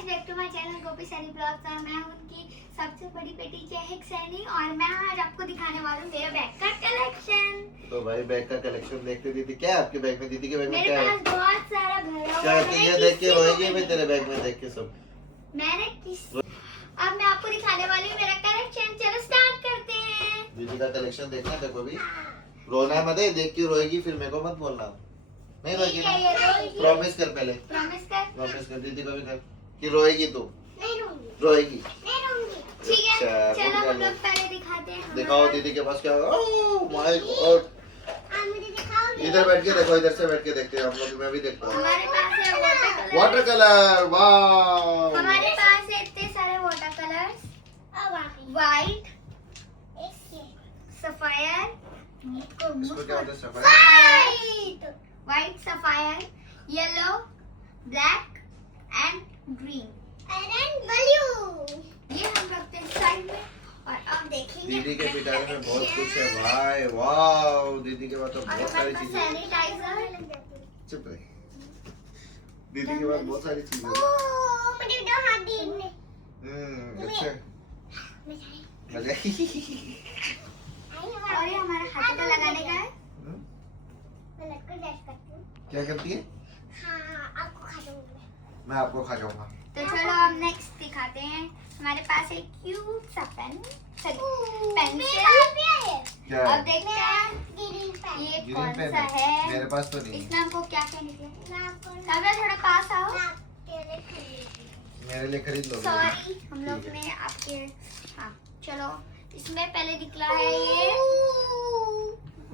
Guys, back to my channel Gopi Saini blogs. मैं हूं उनकी सबसे बड़ी बेटी चहक सैनी और मैं आज आपको दिखाने वाला हूं मेरा बैग का कलेक्शन। तो भाई बैग का कलेक्शन देखते दीदी, क्या है आपके बैग में? दीदी के बैग में क्या है? मेरे पास बहुत सारा भरा हुआ क्या है। ये देख के रोएगी मैं तेरे बैग में देख के सब। मैंने किस अब मैं आपको दिखाने वाली हूं मेरा कलेक्शन। चलो स्टार्ट करते हैं। दीदी का कलेक्शन देखना, देखो भी रोना मत है, देख के रोएगी फिर मेरे को मत बोलना। नहीं रोएगी ना? प्रॉमिस कर पहले, प्रॉमिस कर दीदी को भी कर कि रोएगी तू। नहीं रहूंगी, रोएगी नहीं रहूंगी। ठीक है, अच्छा, चलो रुक हम जा लोग पहले दिखाते हैं। दिखाओ दीदी के पास क्या है। ओह माय गॉड, मुझे दिखाओ। इधर बैठ के देखो, इधर से बैठ के देखते हैं हम लोग। मैं भी देखता हूँ। हमारे पास है वाटर कलर, वाह। हमारे पास है इतने सारे वाटर कलर्स। व्हाइट, सफायर, इसको क्या बोलते हैं? Sapphire, white sapphire, yellow, black and green and blue. ये हम रखते हैं साइड में और अब देखेंगे दीदी के पिटारे में बहुत कुछ है भाई। वाह, दीदी के पास तो और बहुत हमारे सारी पास चीजें हैं। सैनिटाइजर। चुप रहे, दीदी के पास बहुत सारी चीजें हैं। मुझे दो हाथ दीजिए। अच्छा मजा। और ये हमारे हाथों पे लगाने का है। क्या करती है? मैं आपको खा जाऊंगा। तो चलो हम नेक्स्ट दिखाते हैं। हमारे पास एक क्यूट सा पेंसिल। क्या अब है? देखते हैं ये ग्रीन कौन पेन सा है। मेरे पास तो नहीं इस है। नाम को क्या कहने के? काव्या थोड़ा पास आओ। मेरे लिए खरीद लो। सॉरी, हम लोग ठीक है। ने आपके हाँ चलो इसमें पहले निकला है ये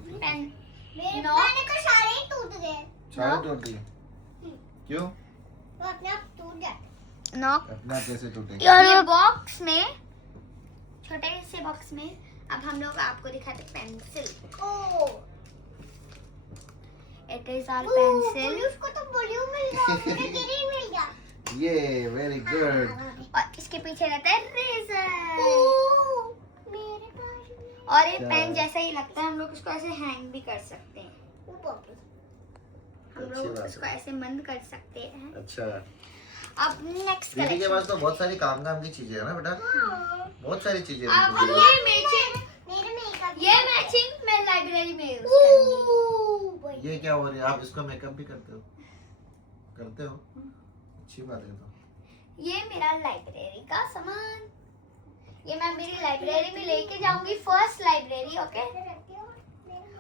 पेन। मैंने तो सारे ही टूट गए। सारे टूट दिए? क्यों? वो अपने आप टूट जाते। नॉक अपना कैसे टूटे? ये बॉक्स में, छोटे से बॉक्स में अब हम लोग आपको दिखाते pencil. It is our pencil. उसको तो ब्लू मिल गया, मुझे ग्रीन मिल गया। ये वेरी गुड। और इसके पीछे रहता है रेजर। मेरे पास और ये क्या? पेन जैसा ही लगता है। हम लोग इसको ऐसे हैंग भी कर सकते हैं। हम अच्छी लोग बात है। इसको ऐसे बंद कर सकते हैं। अच्छा, अब नेक्स्ट दीदी के पास तो बहुत सारी काम की चीजें है ना बेटा, बहुत सारी चीजें हैं अब दीदी के ये मैचिंग मैं लाइब्रेरी में यूज करूंगी। पास। ये क्या हो रही है? आप इसको मेकअप भी करते हो? करते हो? अच्छी बात है। तो ये मेरा लाइब्रेरी का सामान। ये मैं मेरी लाइब्रेरी में लेके जाऊंगी, फर्स्ट लाइब्रेरी। ओके,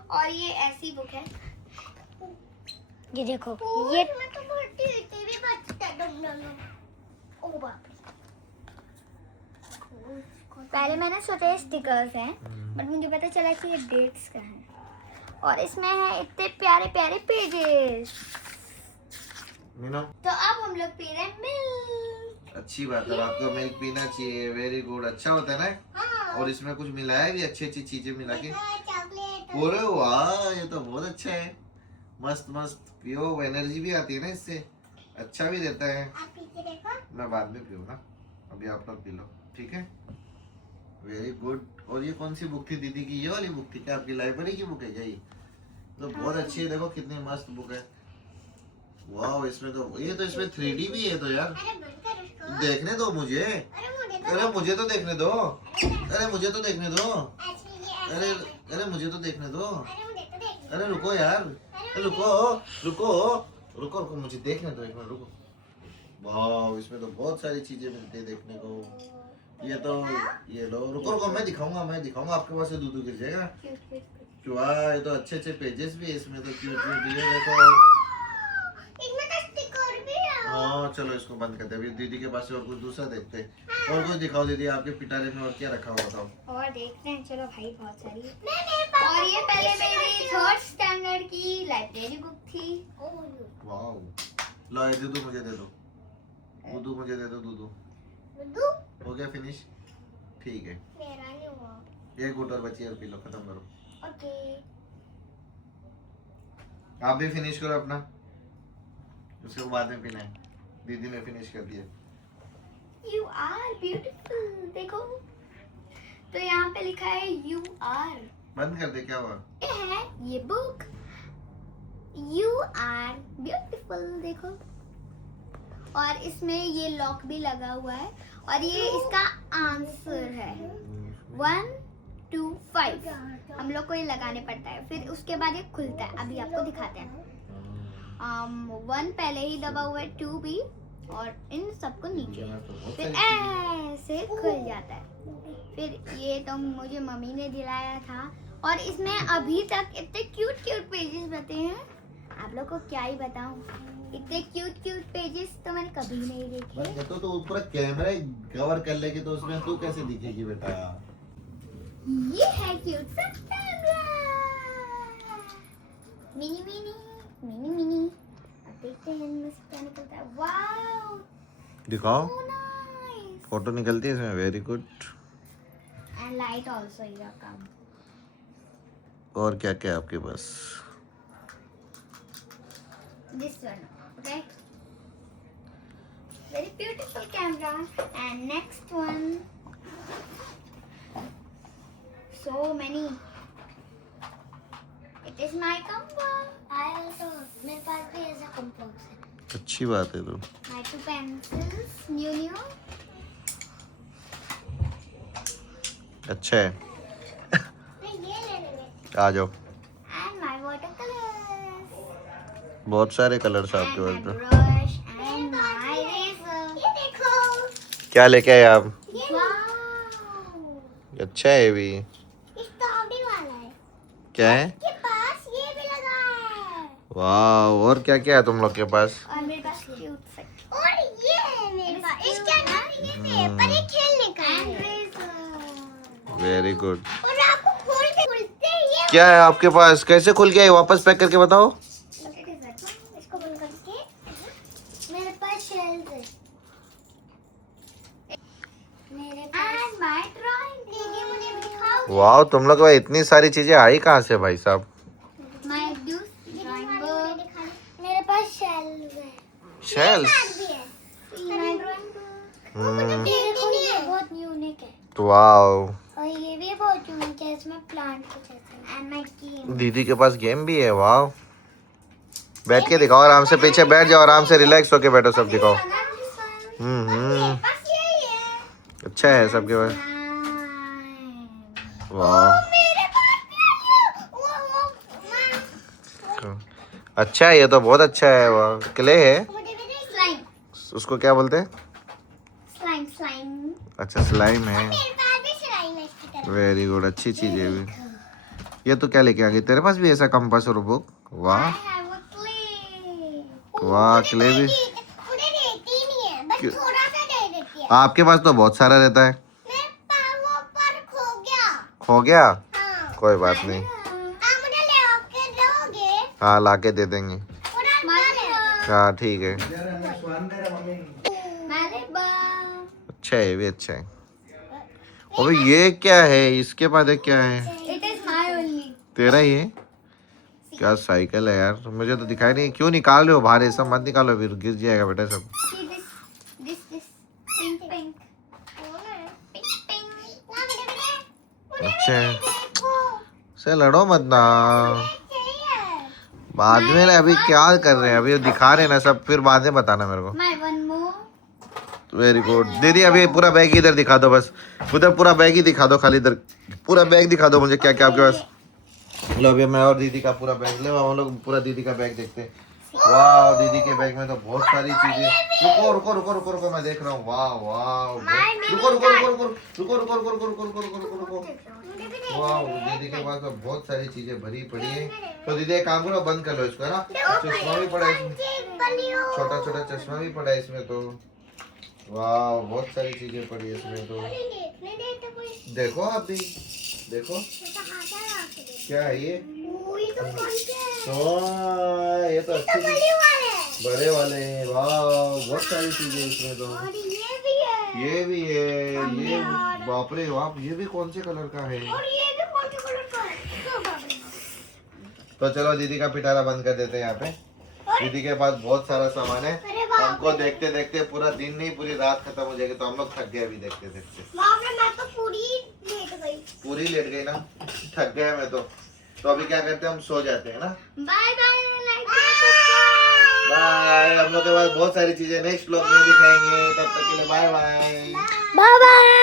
और ये ऐसी बुक है। ये देखो, ये मैं तो भरती टीवी बचता ओ बाप रे। पहले मैंने सोचा ये स्टिकर्स हैं, बट मुझे पता चला कि ये डेट्स का है। और इसमें है इतने प्यारे प्यारे पेजेस। मीनो, तो अब हम लोग पी रहे हैं मिल्क। अच्छी बात है, आपको मिल्क पीना चाहिए। वेरी गुड, अच्छा होता है ना। और इसमें कुछ मिलाया भी, अच्छी अच्छी चीजें मिला के। अरे वाह, ये तो बहुत अच्छा है। मस्त मस्त पियो, एनर्जी भी आती है ना इससे, अच्छा भी रहता है। मैं बाद में पीऊँ ना, अभी आप लोग पी लो, ठीक है? Very good. और ये कौन सी बुक थी दीदी की? ये वाली बुक थी क्या? आपकी लाइब्रेरी की बुक है क्या ये? तो बहुत अच्छी है, देखो कितनी मस्त बुक है। वाह, इसमें तो ये तो इसमें 3D भी है तो यार। देखने दो मुझे। अरे मुझे तो देखने दो। अरे मुझे तो देखने दो। अरे अरे मुझे तो देखने दो। अरे रुको यार, रुको रुको रुको रुको, मुझे देखने दो एक मिनट, रुको। वाह, इसमें तो बहुत सारी चीजें मिलती है देखने को। ये लो, रुको रुको, मैं दिखाऊंगा आपके पास से दूध गिर जाएगा। वाह, ये तो अच्छे अच्छे पेजेस भी है इसमें, तो क्यूट क्यूट ये देखो। हाँ चलो इसको बंद करते हैं, अभी दीदी के पास से और कुछ दूसरा देखते हैं। और कुछ दिखाओ दीदी, आपके पिटारे में और क्या रखा हुआ था? और देखते हैं, चलो भाई बहुत सारी। और ये पहले मेरी थर्ड स्टैंडर्ड की लाइब्रेरी बुक थी। वाह, लो ये दूध मुझे दे दो। दूध मुझे दे दो। दूध हो गया फिनिश? ठीक है, मेरा नहीं हुआ। एक घूंट और बची है, पी लो, खत्म करो। ओके, आप भी फिनिश करो अपना, उसके बाद में पीना है। दीदी ने फिनिश कर दिया। You are beautiful. देखो तो यहाँ पे लिखा है यू आर। बंद कर दे, क्या हुआ? ये है ये बुक, यू आर ब्यूटीफुल। देखो, और इसमें ये लॉक भी लगा हुआ है और ये इसका आंसर है 1 2 5। हम लोग को ये लगाने पड़ता है, फिर उसके बाद ये खुलता है। अभी आपको दिखाते हैं। 1 पहले ही दबा हुआ है, 2 भी, और इन सबको नीचे, फिर ऐसे खुल जाता है। फिर ये तो मुझे मम्मी ने दिलाया था और इसमें अभी तक इतने क्यूट क्यूट पेजेस बते हैं, आप लोग को क्या ही बताऊं। इतने क्यूट क्यूट पेजेस तो मैंने कभी नहीं देखे। तो पूरा कैमरा कवर कर लेगी तो उसमें तू कैसे दिखेगी बेटा? ये है क्यूट सा camera, mini mini mini mini. अब देखते हैं इनमें से क्या निकलता है। वाओ, दिखाओ, so nice. फोटो निकलती है इसमें। Very good. And light also here come. और क्या क्या है आपके पास? This one, okay? Very beautiful camera. And next one. So many. It is my compass. I also. मेरे पास भी ऐसा compass है. अच्छी बात है तो। My 2 pencils, new. अच्छा है। ये ले ले. आ जाओ। And my watercolors. बहुत सारे कलर्स And आपके my पास तो। brush and my eraser. ये देखो. क्या लेके आए आप? Wow. अच्छा है ये भी। स्ट्रॉबेरी वाला है. क्या है? के पास ये भी लगा है. वाह, और क्या क्या है तुम लोग के पास? और मेरे पास क्यूट सा. और ये है मेरे पास. इसके अंदर ये पेपर है खेलने का. Very good. और आपको खोल के खुलते ये. क्या है आपके पास? कैसे खुल गया ये? वापस पैक करके बताओ। इसको बंद करके मेरे पास शेल्स है. मेरे पास एंड माय ड्राइंग. दीदी मुझे दिखाओ. वाह, तुम लोग को इतनी सारी चीजें आई कहाँ से भाई साहब? My drawing book. मेरे पास शेल्स है. शेल्स। My drawing book. ये बहुत यूनिक है. वाह, और ये भी बहुत यूनिक है. इसमें प्लांट कुछ ऐसा है. And my game. दीदी के पास गेम भी है। वाह, बैठ के दिखाओ, आराम से पीछे बैठ जाओ, आराम से रिलैक्स होके बैठो, सब दिखाओ। अच्छा है सबके पास। वाह, अच्छा है, ये तो बहुत अच्छा है। वाह, क्ले है। स्लाइम. उसको क्या बोलते हैं? Slime slime. अच्छा, स्लाइम है। मेरे पास भी स्लाइम है इसकी तरह. वेरी गुड, अच्छी चीज है भी। ये तो क्या लेके आ गई? तेरे पास भी ऐसा कंपास और बुक? वाह I have a clay. वाह, क्ले भी। मुझे देती नहीं है, बस क्यों? थोड़ा सा दे देती है. आपके पास तो बहुत सारा रहता है। मेरे पास वो पर खो गया. हो गया? हाँ. कोई बात नहीं। आप मुझे ले आके दोगे? हाँ, लाके दे देंगे। पूरा ले. हाँ ठीक है। अच्छा है, ये भी अच्छा है। अबे ये क्या है? इसके बाद है क्या है? It is my only. तेरा ही है? क्या साइकिल है यार, मुझे तो दिखाई नहीं। क्यों निकाल रहे हो बाहर? ये सब मत निकालो, फिर गिर जाएगा बेटा सब। See this pink pink. Pink. अच्छा है, से लड़ो मत ना। बाद में ना, अभी क्या कर रहे हैं? अभी दिखा रहे हैं ना सब, फिर बाद में बताना मेरे को। My one more. Very good. दीदी अभी पूरा बैग इधर दिखा दो, बस उधर पूरा बैग ही दिखा दो, खाली इधर पूरा बैग दिखा दो मुझे, क्या क्या आपके पास। लो अभी मैं और दीदी का पूरा बैग ले, हम लोग पूरा दीदी का बैग देखते हैं। वाह, दीदी के बैग में तो बहुत सारी चीजें। रुको रुको रुको रुको रुको, मैं देख रहा हूँ। वाह वाह, रुको रुको रुको रुको रुको रुको रुको रुको रुको रुको रुको रुको रुको। वाह, दीदी के पास तो बहुत सारी चीजें भरी पड़ी है। तो दीदी एक काम करो, बंद कर लो इसको, है ना। चश्मा भी पड़ा है इसमें, छोटा छोटा चश्मा भी पड़ा है इसमें तो। वाह, बहुत सारी चीजें पड़ी है इसमें तो। देखो आप भी देखो, क्या है ये? तो ये तो अच्छी बड़े वाले हैं। वाह, बहुत सारी चीजें इसमें तो। ये भी है। ये बाप रे बाप, ये भी कौन से कलर का है? तो चलो दीदी का पिटारा बंद कर देते हैं यहाँ पे। दीदी के पास बहुत सारा सामान है, हमको देखते देखते पूरा दिन नहीं पूरी रात खत्म हो जाएगी, तो हम लोग थक गए अभी देखते देखते। मैं तो पूरी लेट गई ना, थक गए मैं तो अभी क्या करते हैं, हम सो जाते हैं ना। Bye bye. बाय। हम लोग के पास बहुत सारी चीजें नेक्स्ट ब्लॉग में दिखाएंगे, तब तक के लिए बाय बाय। Bye bye.